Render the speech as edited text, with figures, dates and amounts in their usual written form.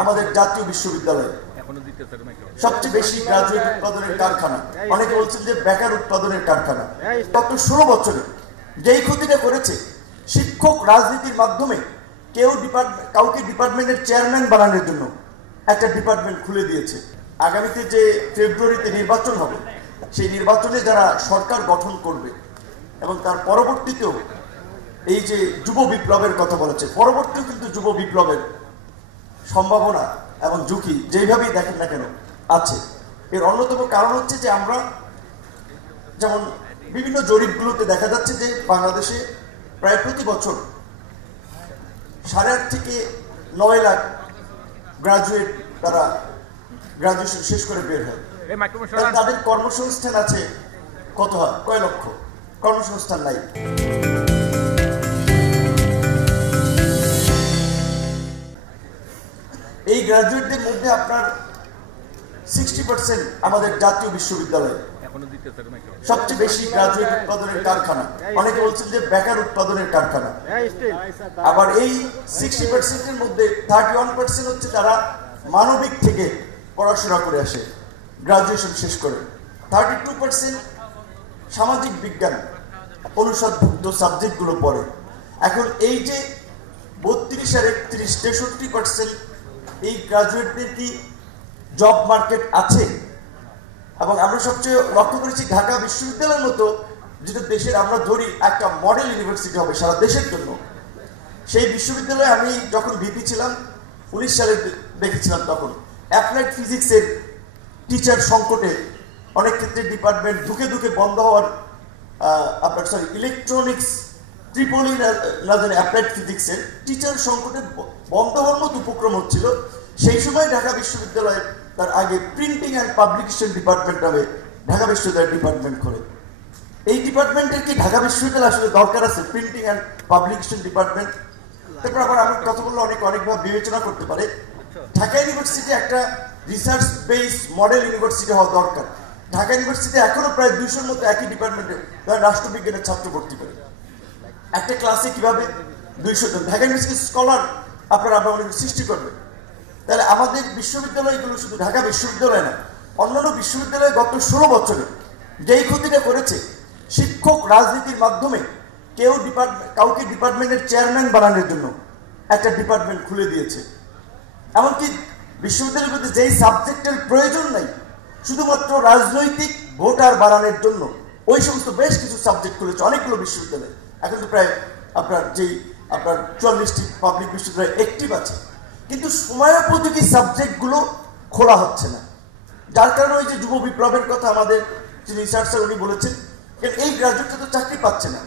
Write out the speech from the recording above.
আমাদের জাতীয় বিশ্ববিদ্যালয়ে সবচেয়ে বেশি গ্রাজুয়েট উৎপাদনের কারখানা, অনেকে বলছেন যে বেকার উৎপাদনের কারখানা। গত 16 বছরে যেই ক্ষতিটা করেছে, শিক্ষক রাজনীতির মাধ্যমে কাউকে ডিপার্টমেন্টের চেয়ারম্যান বানানোর জন্য একটা ডিপার্টমেন্ট খুলে দিয়েছে। আগামীতে যে ফেব্রুয়ারিতে নির্বাচন হবে, সেই নির্বাচনে যারা সরকার গঠন করবে এবং তার পরবর্তীতেও এই যে যুব বিপ্লবের কথা বলেছে, পরবর্তীও কিন্তু যুব বিপ্লবের সম্ভাবনা এবং ঝুঁকি যেইভাবেই দেখেন না কেন আছে। এর অন্যতম কারণ হচ্ছে যে আমরা যেমন বিভিন্ন জরিপগুলোতে দেখা যাচ্ছে যে বাংলাদেশে প্রায় প্রতি বছর 8.5 থেকে 9 লাখ গ্রাজুয়েট তারা গ্রাজুয়েশন শেষ করে বের হয়। তাদের কর্মসংস্থান আছে কত হয়, কয় লক্ষ, কর্মসংস্থান নাই। এই গ্রাজুয়েটদের মধ্যে আপনার 60% আমাদের জাতীয় বিশ্ববিদ্যালয়ে সবচেয়ে বেশি গ্রাজুয়েট উৎপাদনের কারখানা, অনেকে বলছেন যে বেকার উৎপাদনের কারখানা। আবার এই 60%-এর মধ্যে 31% হচ্ছে তারা মানবিক থেকে পড়াশোনা করে আসে, গ্রাজুয়েশন শেষ করে। 32% সামাজিক বিজ্ঞান অনুষদভুক্ত সাবজেক্টগুলো পড়ে। এখন এই যে 32 আর 31, 63% এই গ্রাজুয়েটদের কি জব মার্কেট আছে? এবং আমরা সবচেয়ে লক্ষ্য করেছি ঢাকা বিশ্ববিদ্যালয়ের মতো, যেটা দেশের আমরা ধরি একটা মডেল ইউনিভার্সিটি হবে সারা দেশের জন্য, সেই বিশ্ববিদ্যালয়ে আমি যখন ভিপি ছিলাম 19 সালে দেখেছিলাম, তখন অ্যাপ্লাইড ফিজিক্সের টিচার সংকটে অনেক ক্ষেত্রে ডিপার্টমেন্ট ধুকে ধুকে বন্ধ হওয়ার ইলেকট্রনিক্স ট্রিপলি না জানি অ্যাপ্লাইড ফিজিক্সের টিচার সংকটে বন্ধ হওয়ার মতো উপক্রম হচ্ছিল। সেই সময় ঢাকা বিশ্ববিদ্যালয় তার আগে প্রিন্টিং অ্যান্ড পাবলিকেশন ডিপার্টমেন্ট নামে ঢাকা বিশ্ববিদ্যালয় ডিপার্টমেন্ট করে। এই ডিপার্টমেন্টের কি ঢাকা বিশ্ববিদ্যালয় আসলে দরকার আছে, প্রিন্টিং অ্যান্ড পাবলিকেশন ডিপার্টমেন্ট? তারপর আবার আমি কথা বললে অনেকভাবে বিবেচনা করতে পারে, ঢাকা ইউনিভার্সিটি একটা রিসার্চ বেস মডেল ইউনিভার্সিটি হওয়া দরকার। ঢাকা ইউনিভার্সিটি এখনো প্রায় 200-র মতো একই ডিপার্টমেন্টে রাষ্ট্রবিজ্ঞানের ছাত্র ভর্তি করে। একটা ক্লাসে কিভাবে 200 জন ঢাকা ইউনিভার্সিটির স্কলার আপনারা অনেক সৃষ্টি করবে? তাহলে আমাদের বিশ্ববিদ্যালয়গুলো শুধু ঢাকা বিশ্ববিদ্যালয় না, অন্যান্য বিশ্ববিদ্যালয়ে গত 16 বছরে যেই ক্ষতিটা করেছে, শিক্ষক রাজনীতির মাধ্যমে কাউকে ডিপার্টমেন্টের চেয়ারম্যান বানানোর জন্য একটা ডিপার্টমেন্ট খুলে দিয়েছে। এমনকি বিশ্ববিদ্যালয়গুলোতে যেই সাবজেক্টের প্রয়োজন নাই, শুধুমাত্র রাজনৈতিক ভোটার বাড়ানোর জন্য ওই সমস্ত বেশ কিছু সাবজেক্ট খুলেছে অনেকগুলো বিশ্ববিদ্যালয়। এখন তো প্রায় আপনার 44টি পাবলিক বিশ্ববিদ্যালয় অ্যাক্টিভ আছে, কিন্তু সময়োপযোগী সাবজেক্টগুলো খোলা হচ্ছে না। যার কারণে ওই যে যুব বিপ্লবের কথা আমাদের যে রিসার্চার উনি বলেছেন, এই গ্রাজুয়েটরা তো চাকরি পাচ্ছে না।